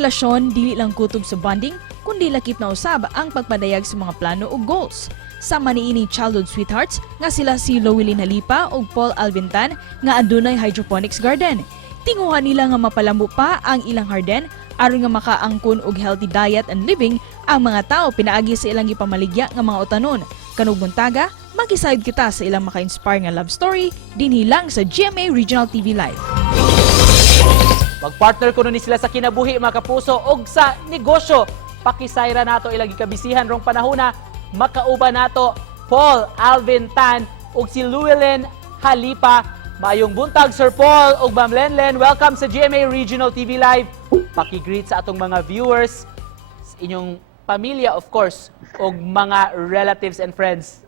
relasyon dili lang kutob sa bonding, kundi lakip na usab ang pagpadayag sa mga plano ug goals. Sama niining childhood sweethearts nga sila si Llewellyn Halipa ug Paul Alvintan nga adunay hydroponics garden. Tinguhan nila nga mapalambo pa ang ilang harden aron nga makaangkon og healthy diet and living ang mga tao pinaagi sa ilang gipamaligya nga mga utanon. Kanug buntaga, makisayod kita sa ilang maka-inspire nga love story dinhi lang sa GMA Regional TV Live. Magpartner ko ni sila sa kinabuhi mga kapuso og sa negosyo. Pakisayra nato ilang gikabisihan rong panahona. Makauba nato Paul Alvintan ug si Llewellyn Halipa. Maayong buntag Sir Paul ug Ma'am Lenlen. Welcome sa GMA Regional TV Live. Paki-greet sa atong mga viewers, sa inyong pamilya of course, ug mga relatives and friends.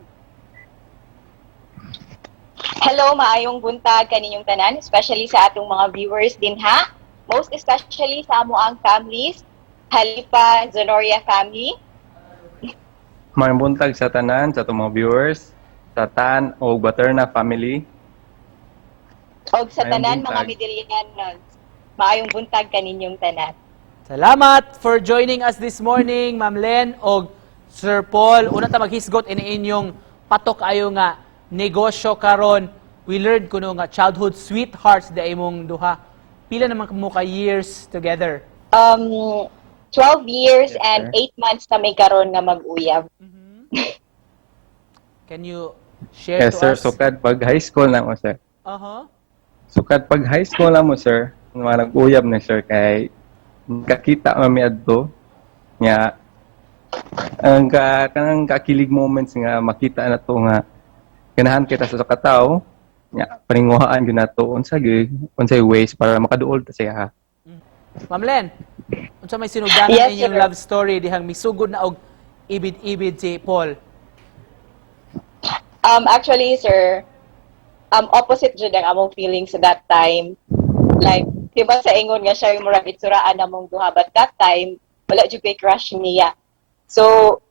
Hello, maayong buntag kaninyong tanan, especially sa atong mga viewers din ha. Most especially sa amo ang families, Halipa, Zenoria family. Maayong buntag sa tanan, sa atong mga viewers, sa Tan o Baterna family. O sa Maayong tanan buntag. mga Midilianos. Maayong buntag kaninyong tanan. Salamat for joining us this morning, Ma'am Len og Sir Paul. Una ta maghisgot ini inyong patok ayo nga negosyo karon. We learned kuno nga childhood sweethearts da imong duha. Pila naman mo ka years together? 12 years Yes, and sir. 8 months kami karon nga mag-uyab. Can you share Yes to sir, us? sukad pag high school na mo sir. Sukad pag high school na mo sir, nag-uyab na sir kay kakita mami adto nga ang kanang kakilig moments nga makita na to nga ganahan kita sa katao nga paninguhaan gyud nato unsay ways para makaduol ta siya ha. Ma'am Len, unsa may sinugdanan Yes, inyong sir. love story dihang misugod na og ibid-ibid si Paul? Actually, sir, opposite jud ang among feelings sa that time. Like, diba sa ingon nga siya yung murag itsuraan namong duha, but that time, wala jud kay crush niya. So,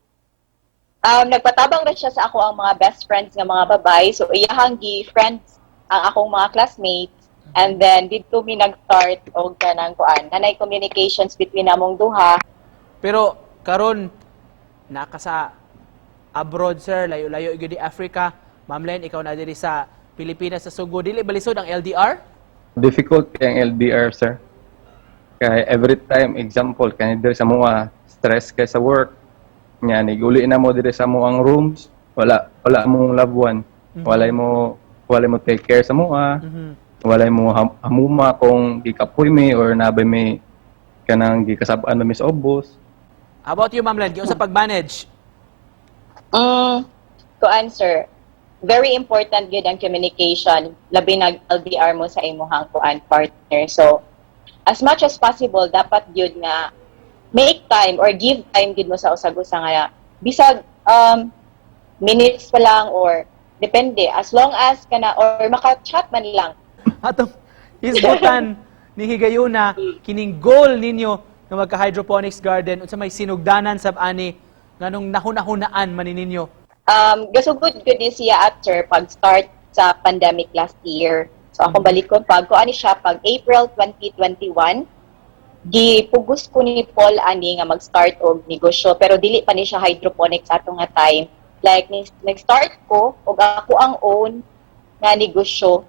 nagpatabang na siya sa ako ang mga best friends nga mga babay. So, iyahang gi-friends ang akong mga classmates. And then, dito mi nag-start og kanang kuan. Nanay communications between among duha. Pero karon naka sa abroad sir, layo-layo gyud di Africa. Ma'am Len, ikaw na diri sa Pilipinas sa Sugo. Dili balisod ang LDR? Difficult kay ang LDR sir. Kay every time example kay diri sa mga stress kay sa work. Nya niguli na mo diri sa moang rooms, wala mong loved one. Wala mo take care sa moa. Walay mo hamuma kung gikapoy mi or nabay mi kanang gikasab-an mi sa obos. How about you, Ma'am Len? Giunsa pag-manage? To answer, very important yun ang communication, labi nag LDR mo sa imuhang kuan partner. So, as much as possible, dapat yun nga make time or give time gid mo sa usag-usa nga bisag minutes pa lang or depende as long as kana or maka-chat man lang. Atong hisgutan ni Higayuna kining goal ninyo nga magka-hydroponics garden unsa may sinugdanan sab ani nganong nahuna-hunaan man ninyo? Gasugod gud ni siya after pag-start sa pandemic last year. So ako balik ko pag ani siya pag April 2021. Gipugos ko ni Paul ani nga mag-start og negosyo pero dili pa ni siya hydroponics ato nga time. Like nag-start ko og ako ang own nga negosyo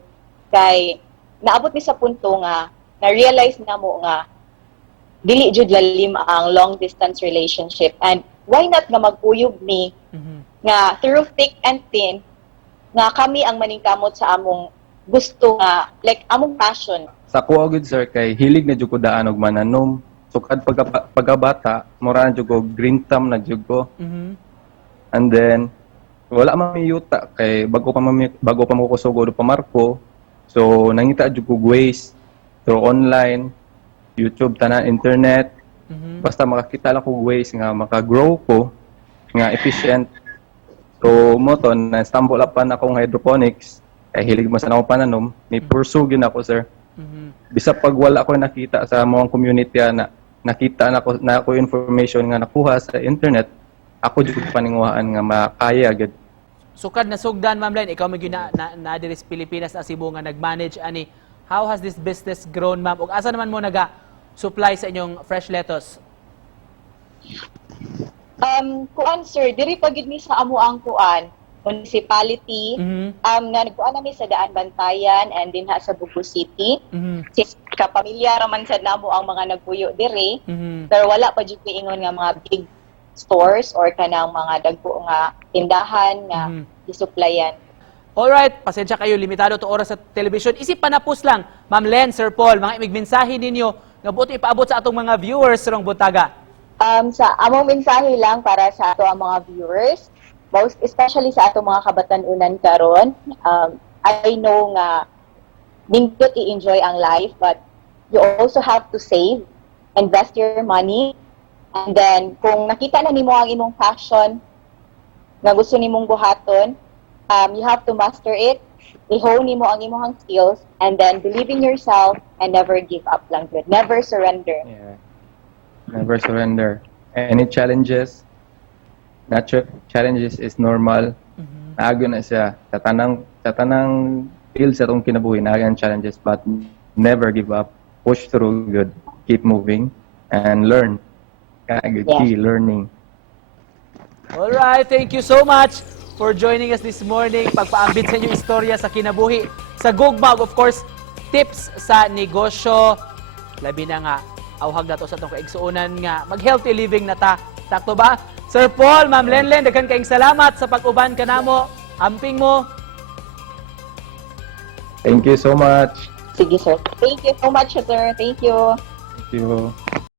kay naabot mi sa punto nga na-realize na mo nga dili jud lalim ang long distance relationship and why not nga mag-uyog mi nga through thick and thin nga kami ang maningkamot sa among gusto nga like among passion. Sa kuha gud sir kay hilig na jud ko daan og mananom. Sukad pagkabata, mura na jud ko green thumb na jud ko. And then wala man mi yuta kay bago pa mo ko sugod pa Marco. So nangita jud ko ways through online, YouTube, tanan internet. Basta makakita lang ko ways nga maka-grow ko nga efficient. So mo to na stumble upon akong hydroponics. Kay hilig mo sa akong pananom, ni pursue gyud ako sir. Bisa pag wala ko nakita sa mga community na nakita na ako information nga nakuha sa internet, ako jud paninguhaan nga makaya gid. Sukad na sugdan, Ma'am Len, ikaw magyo na diri sa Pilipinas na Cebu nga nag-manage ani. How has this business grown, ma'am? Ug asa naman mo supply sa inyong fresh lettuce? Kuan sir, diri pa gid mi sa amo ang kuan municipality. Mhm. Na nagkuan nami sa Daan Bantayan and din sa Bugo City. Mhm. Since kapamilya raman sad namo ang mga nagpuyo diri, Mhm. pero wala pa jud ingon nga mga big stores or kanang mga dagko nga tindahan nga Mhm. isupplyan. Alright, pasensya kayo, limitado to oras sa television. Isip panapos lang, Ma'am Len, Sir Paul, mga imigmensahe ninyo nga buti ipaabot sa atong mga viewers rong buntaga. Sa among mensahe lang para sa ato ang mga viewers, most especially sa ato mga kabatan-unan karon, I know nga nindot i-enjoy ang life, but you also have to save, invest your money, and then kung nakita na nimo ang imong passion nga gusto nimong buhaton, you have to master it, i-hone nimo ang imong skills, and then believe in yourself and never give up lang good. Never surrender. Yeah. Never surrender. Any challenges, challenges is normal. Naago na siya. Sa tanang field sa itong kinabuhi, naago ang challenges, but never give up. Push through good. Keep moving and learn. Good Yeah. key, learning. Alright, thank you so much for joining us this morning. Pagpaambit sa inyong istorya sa kinabuhi. Sa Gugmag, of course, tips sa negosyo. Labi na nga, awhag na to sa itong kaigsuunan nga mag-healthy living na ta. Sakto ba? Sir Paul, Ma'am Lenlen, daghan kaing salamat sa pag-uban ka namo. Amping mo. Thank you so much. Sige sir. Thank you so much sir. Thank you. Thank you.